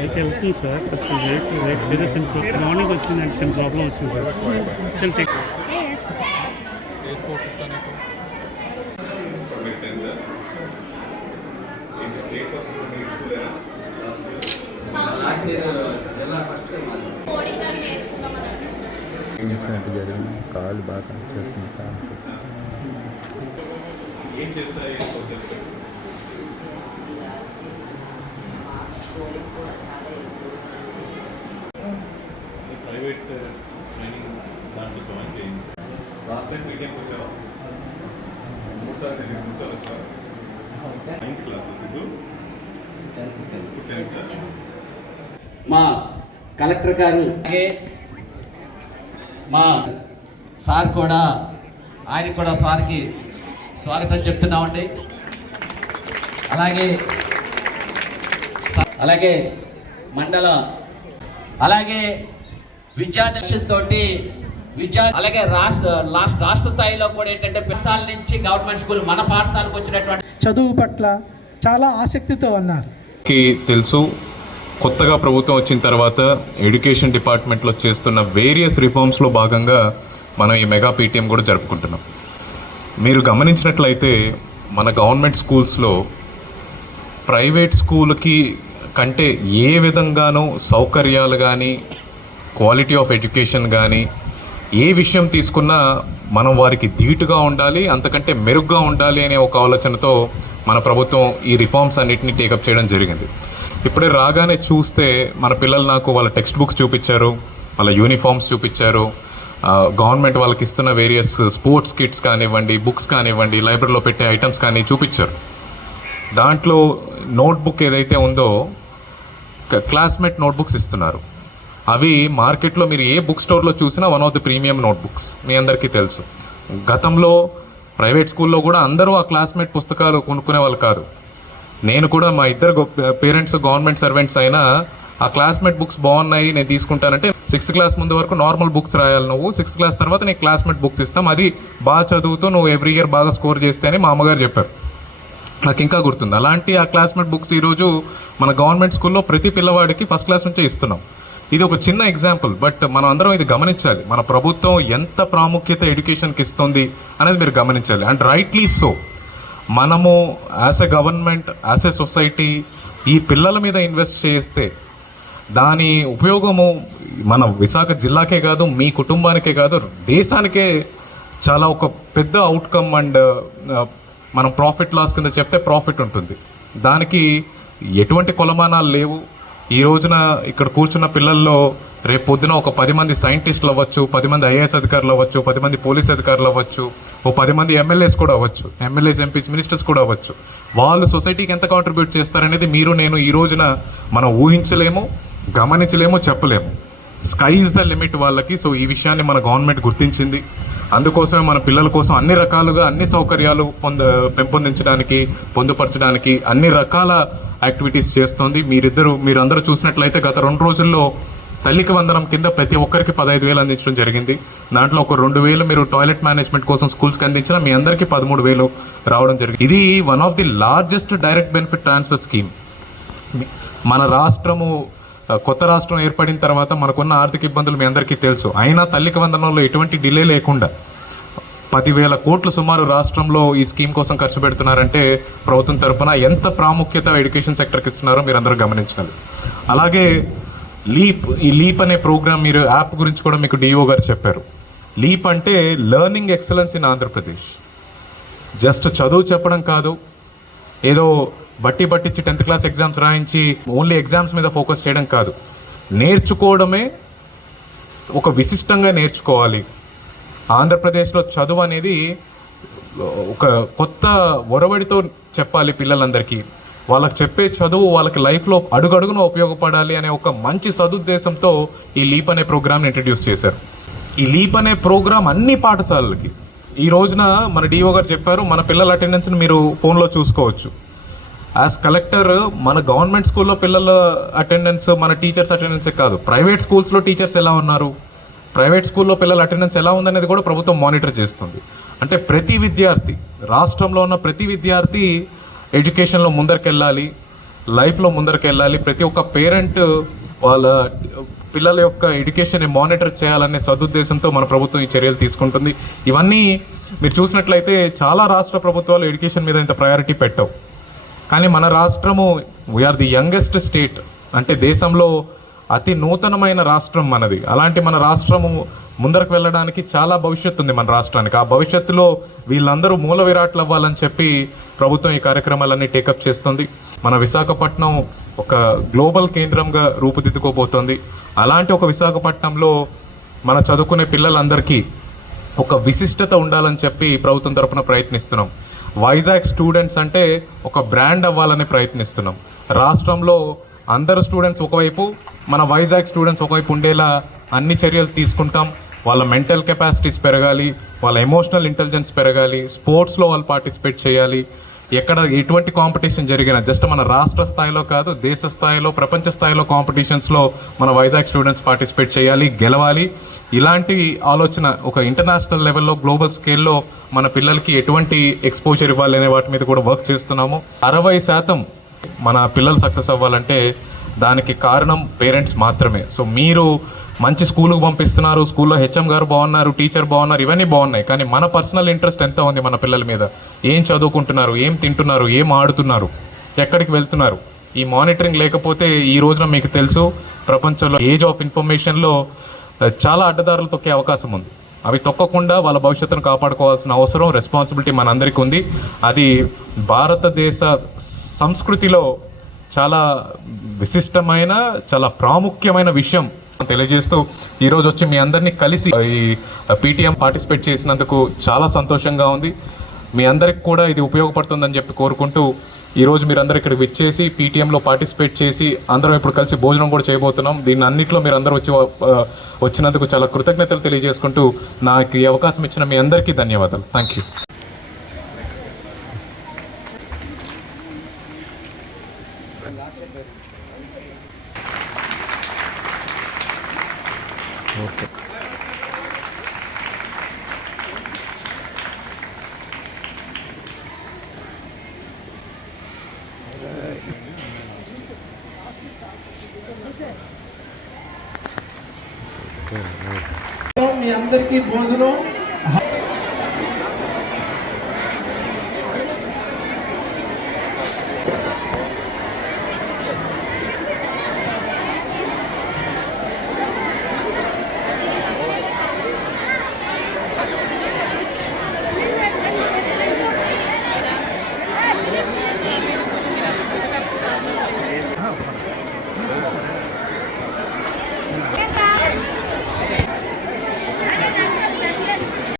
అయితే వెళ్తుంది sir, very simple. Morning వచ్చిందంటే చిన్న ప్రాబ్లం వచ్చింది సార్. స్టిల్ టేక్ జరిగింది. కాళ్ళు బాగా చేస్తుంది సార్. ఏం చేస్తాయి ప్రైవేట్ ట్రైనింగ్ దాంట్లో సమాన్ చేయండి. లాస్ట్ టైం మీకేం వచ్చావా? 3 సార్లు 3 సార్లు వచ్చావా? 9th క్లాసెస్ ఇప్పుడు 10th. మా కలెక్టర్ గారు అలాగే మా సార్ కూడా ఆయనకి కూడా సార్కి స్వాగతం చెప్తున్నామండి. అలాగే మండల అలాగే విద్యాదర్శనతోటి అలాగే రాష్ట్ర స్థాయిలో కూడా ఏంటంటే పాఠశాల నుంచి గవర్నమెంట్ స్కూల్ మన పాఠశాలకు వచ్చినటువంటి చదువు పట్ల చాలా ఆసక్తితో ఉన్నారు. తెలుసు, కొత్తగా ప్రభుత్వం వచ్చిన తర్వాత ఎడ్యుకేషన్ డిపార్ట్మెంట్లో చేస్తున్న వేరియస్ రిఫార్మ్స్లో భాగంగా మనం ఈ మెగా పీటీఎం కూడా జరుపుకుంటున్నాం. మీరు గమనించినట్లయితే మన గవర్నమెంట్ స్కూల్స్లో ప్రైవేట్ స్కూల్కి కంటే ఏ విధంగానూ సౌకర్యాలు కానీ క్వాలిటీ ఆఫ్ ఎడ్యుకేషన్ కానీ ఏ విషయం తీసుకున్నా మనం వారికి ధీటుగా ఉండాలి, అంతకంటే మెరుగ్గా ఉండాలి అనే ఒక ఆలోచనతో మన ప్రభుత్వం ఈ రిఫార్మ్స్ అన్నిటిని టేకప్ చేయడం జరిగింది. ఇప్పుడే రాగానే చూస్తే మన పిల్లలు నాకు వాళ్ళ టెక్స్ట్ బుక్స్ చూపించారు, వాళ్ళ యూనిఫామ్స్ చూపించారు, గవర్నమెంట్ వాళ్ళకి ఇస్తున్న వేరియస్ స్పోర్ట్స్ కిట్స్ కానివ్వండి, బుక్స్ కానివ్వండి, లైబ్రరీలో పెట్టే ఐటమ్స్ కానీ చూపించారు. దాంట్లో నోట్బుక్ ఏదైతే ఉందో క్లాస్మేట్ నోట్బుక్స్ ఇస్తున్నారు. అవి మార్కెట్లో మీరు ఏ బుక్ స్టోర్లో చూసినా one of the premium notebooks, మీ అందరికీ తెలుసు. గతంలో ప్రైవేట్ స్కూల్లో కూడా అందరూ ఆ క్లాస్మేట్ పుస్తకాలు కొనుక్కునే వాళ్ళు కాదు. నేను కూడా మా ఇద్దరు పేరెంట్స్ గవర్నమెంట్ సర్వెంట్స్ అయినా ఆ క్లాస్మేట్ బుక్స్ బాగున్నాయి నేను తీసుకుంటానంటే 6th క్లాస్ ముందు వరకు నార్మల్ బుక్స్ రాయాలి నువ్వు, 6th క్లాస్ తర్వాత నీకు క్లాస్మేట్ బుక్స్ ఇస్తాం, అది బాగా చదువుతూ నువ్వు ఎవ్రీ ఇయర్ బాగా స్కోర్ చేస్తే అని మా అమ్మగారు చెప్పారు. నాకు ఇంకా గుర్తుంది. అలాంటి ఆ క్లాస్మేట్ బుక్స్ ఈరోజు మన గవర్నమెంట్ స్కూల్లో ప్రతి పిల్లవాడికి ఫస్ట్ క్లాస్ నుంచే ఇస్తున్నాం. ఇది ఒక చిన్న ఎగ్జాంపుల్, బట్ మనం అందరం ఇది గమనించాలి. మన ప్రభుత్వం ఎంత ప్రాముఖ్యత ఎడ్యుకేషన్కి ఇస్తుంది అనేది మీరు గమనించాలి. And rightly so. మనము as a government, as a society ఈ పిల్లల మీద ఇన్వెస్ట్ చేస్తే దాని ఉపయోగము మన విశాఖ జిల్లాకే కాదు, మీ కుటుంబానికే కాదు, దేశానికే చాలా ఒక పెద్ద అవుట్కమ్. అండ్ మనం ప్రాఫిట్ లాస్ కింద చెప్తే ప్రాఫిట్ ఉంటుంది. దానికి ఎటువంటి కొలమానాలు లేవు. ఈ రోజున ఇక్కడ కూర్చున్న పిల్లల్లో రేపు పొద్దున ఒక 10 మంది సైంటిస్టులు అవ్వచ్చు, 10 మంది ఐఏఎస్ అధికారులు అవ్వచ్చు, 10 మంది పోలీస్ అధికారులు అవ్వచ్చు, 10 మంది ఎమ్మెల్యేస్ కూడా అవ్వచ్చు, ఎమ్మెల్యేస్, ఎంపీస్, మినిస్టర్స్ కూడా అవ్వచ్చు. వాళ్ళు సొసైటీకి ఎంత కాంట్రిబ్యూట్ చేస్తారనేది మీరు నేను ఈ రోజున మనం ఊహించలేము, గమనించలేము, చెప్పలేము. స్కై ఈజ్ ద లిమిట్ వాళ్ళకి. సో ఈ విషయాన్ని మన గవర్నమెంట్ గుర్తించింది. అందుకోసమే మన పిల్లల కోసం అన్ని రకాలుగా అన్ని సౌకర్యాలు పెంపొందించడానికి, పొందుపరచడానికి అన్ని రకాల యాక్టివిటీస్ చేస్తోంది. మీరందరూ చూసినట్లయితే గత 2 రోజుల్లో తల్లికి వందనం కింద ప్రతి ఒక్కరికి 15,000 అందించడం జరిగింది. దాంట్లో ఒక 2,000 మీరు టాయిలెట్ మేనేజ్మెంట్ కోసం స్కూల్స్కి అందించిన మీ అందరికీ 13,000 రావడం జరిగింది. ఇది one of the largest direct benefit transfer scheme. మన రాష్ట్రము కొత్త రాష్ట్రం ఏర్పడిన తర్వాత మనకున్న ఆర్థిక ఇబ్బందులు మీ అందరికీ తెలుసు. అయినా తల్లికి వందనంలో ఎటువంటి డిలే లేకుండా 10,000 కోట్లు సుమారు రాష్ట్రంలో ఈ స్కీమ్ కోసం ఖర్చు పెడుతున్నారంటే ప్రభుత్వం తరఫున ఎంత ప్రాముఖ్యత ఎడ్యుకేషన్ సెక్టర్కి ఇస్తున్నారో మీరు అందరూ గమనించాలి. అలాగే ఈ లీప్ అనే ప్రోగ్రామ్, మీరు యాప్ గురించి కూడా మీకు డిఓ గారు చెప్పారు. లీప్ అంటే learning excellence in Andhra Pradesh. Just చదువు చెప్పడం కాదు, ఏదో బట్టించి 10th క్లాస్ ఎగ్జామ్స్ రాయించి ఓన్లీ ఎగ్జామ్స్ మీద ఫోకస్ చేయడం కాదు. నేర్చుకోవడమే ఒక విశిష్టంగా నేర్చుకోవాలి. ఆంధ్రప్రదేశ్లో చదువు అనేది ఒక కొత్త ఒరవడితో చెప్పాలి పిల్లలందరికీ. వాళ్ళకి చెప్పే చదువు వాళ్ళకి లైఫ్లో అడుగడుగున ఉపయోగపడాలి అనే ఒక మంచి సదుద్దేశంతో ఈ లీప్ అనే ప్రోగ్రామ్ని ఇంట్రడ్యూస్ చేశారు. ఈ లీప్ అనే ప్రోగ్రామ్ అన్ని పాఠశాలలకి ఈ రోజున మన డిఓ గారు చెప్పారు, మన పిల్లల అటెండెన్స్ని మీరు ఫోన్లో చూసుకోవచ్చు. యాజ్ కలెక్టర్ మన గవర్నమెంట్ స్కూల్లో పిల్లల అటెండెన్స్, మన టీచర్స్ అటెండెన్సే కాదు, ప్రైవేట్ స్కూల్స్లో టీచర్స్ ఎలా ఉన్నారు, ప్రైవేట్ స్కూల్లో పిల్లల అటెండెన్స్ ఎలా ఉందనేది కూడా ప్రభుత్వం మానిటర్ చేస్తుంది. అంటే ప్రతి విద్యార్థి, రాష్ట్రంలో ఉన్న ప్రతి విద్యార్థి ఎడ్యుకేషన్లో ముందరికెళ్ళాలి, లైఫ్లో ముందరికెళ్ళాలి. ప్రతి ఒక్క పేరెంట్ వాళ్ళ పిల్లల యొక్క ఎడ్యుకేషన్ని మానిటర్ చేయాలనే సదుద్దేశంతో మన ప్రభుత్వం ఈ చర్యలు తీసుకుంటుంది. ఇవన్నీ మీరు చూసినట్లయితే చాలా రాష్ట్ర ప్రభుత్వాలు ఎడ్యుకేషన్ మీద ఇంత ప్రయారిటీ పెట్టవు. కానీ మన రాష్ట్రము వీఆర్ ది యంగెస్ట్ స్టేట్, అంటే దేశంలో అతి నూతనమైన రాష్ట్రం మనది. అలాంటి మన రాష్ట్రము ముందరకు వెళ్ళడానికి చాలా భవిష్యత్తు ఉంది మన రాష్ట్రానికి. ఆ భవిష్యత్తులో వీళ్ళందరూ మూల విరాట్లు అవ్వాలని చెప్పి ప్రభుత్వం ఈ కార్యక్రమాలన్నీ టేకప్ చేస్తుంది. మన విశాఖపట్నం ఒక గ్లోబల్ కేంద్రంగా రూపుదిద్దుకోబోతోంది. అలాంటి ఒక విశాఖపట్నంలో మన చదువుకునే పిల్లలందరికీ ఒక విశిష్టత ఉండాలని చెప్పి ప్రభుత్వం తరపున ప్రయత్నిస్తున్నాం. వైజాగ్ స్టూడెంట్స్ అంటే ఒక బ్రాండ్ అవ్వాలని ప్రయత్నిస్తున్నాం. రాష్ట్రంలో అందరు స్టూడెంట్స్ ఒకవైపు, మన వైజాగ్ స్టూడెంట్స్ ఒకవైపు ఉండేలా అన్ని చర్యలు తీసుకుంటాం. వాళ్ళ మెంటల్ కెపాసిటీస్ పెరగాలి, వాళ్ళ ఎమోషనల్ ఇంటెలిజెన్స్ పెరగాలి, స్పోర్ట్స్లో వాళ్ళు పార్టిసిపేట్ చేయాలి. ఎక్కడ ఎటువంటి కాంపిటీషన్ జరిగినా జస్ట్ మన రాష్ట్ర స్థాయిలో కాదు, దేశ స్థాయిలో, ప్రపంచ స్థాయిలో కాంపిటీషన్స్లో మన వైజాగ్ స్టూడెంట్స్ పార్టిసిపేట్ చేయాలి, గెలవాలి. ఇలాంటి ఆలోచన ఒక ఇంటర్నేషనల్ లెవెల్లో, గ్లోబల్ స్కేల్లో మన పిల్లలకి ఎటువంటి ఎక్స్పోజర్ ఇవ్వాలి అనే వాటి మీద కూడా వర్క్ చేస్తున్నాము. 60% మన పిల్లలు సక్సెస్ అవ్వాలంటే దానికి కారణం పేరెంట్స్ మాత్రమే. సో మీరు మంచి స్కూల్కి పంపిస్తున్నారు, స్కూల్లో హెచ్ఎం గారు బాగున్నారు, టీచర్ బాగున్నారు, ఇవన్నీ బాగున్నాయి. కానీ మన పర్సనల్ ఇంట్రెస్ట్ ఎంత ఉంది మన పిల్లల మీద? ఏం చదువుకుంటున్నారు, ఏం తింటున్నారు, ఏం ఆడుతున్నారు, ఎక్కడికి వెళ్తున్నారు? ఈ మానిటరింగ్ లేకపోతే ఈ రోజున మీకు తెలుసు ప్రపంచంలో ఏజ్ ఆఫ్ ఇన్ఫర్మేషన్లో చాలా అడ్డదారులు తొక్కే అవకాశం ఉంది. అవి తొక్కకుండా వాళ్ళ భవిష్యత్తును కాపాడుకోవాల్సిన అవసరం, రెస్పాన్సిబిలిటీ మనందరికీ ఉంది. అది భారతదేశ సంస్కృతిలో చాలా విశిష్టమైన, చాలా ప్రాముఖ్యమైన విషయం తెలియజేస్తూ ఈరోజు వచ్చి మీ అందరినీ కలిసి ఈ పీటీఎం పార్టిసిపేట్ చేసినందుకు చాలా సంతోషంగా ఉంది. మీ అందరికి కూడా ఇది ఉపయోగపడుతుందని చెప్పి కోరుకుంటూ ఈరోజు మీరందరూ ఇక్కడికి విచ్చేసి పీటీఎంలో పార్టిసిపేట్ చేసి అందరం ఇప్పుడు కలిసి భోజనం కూడా చేయబోతున్నాం. దీన్ని అన్నింటిలో మీరు అందరూ వచ్చినందుకు చాలా కృతజ్ఞతలు తెలియజేసుకుంటూ నాకు ఈ అవకాశం ఇచ్చిన మీ అందరికీ ధన్యవాదాలు. Thank you. మీ అందరికీ భోజనం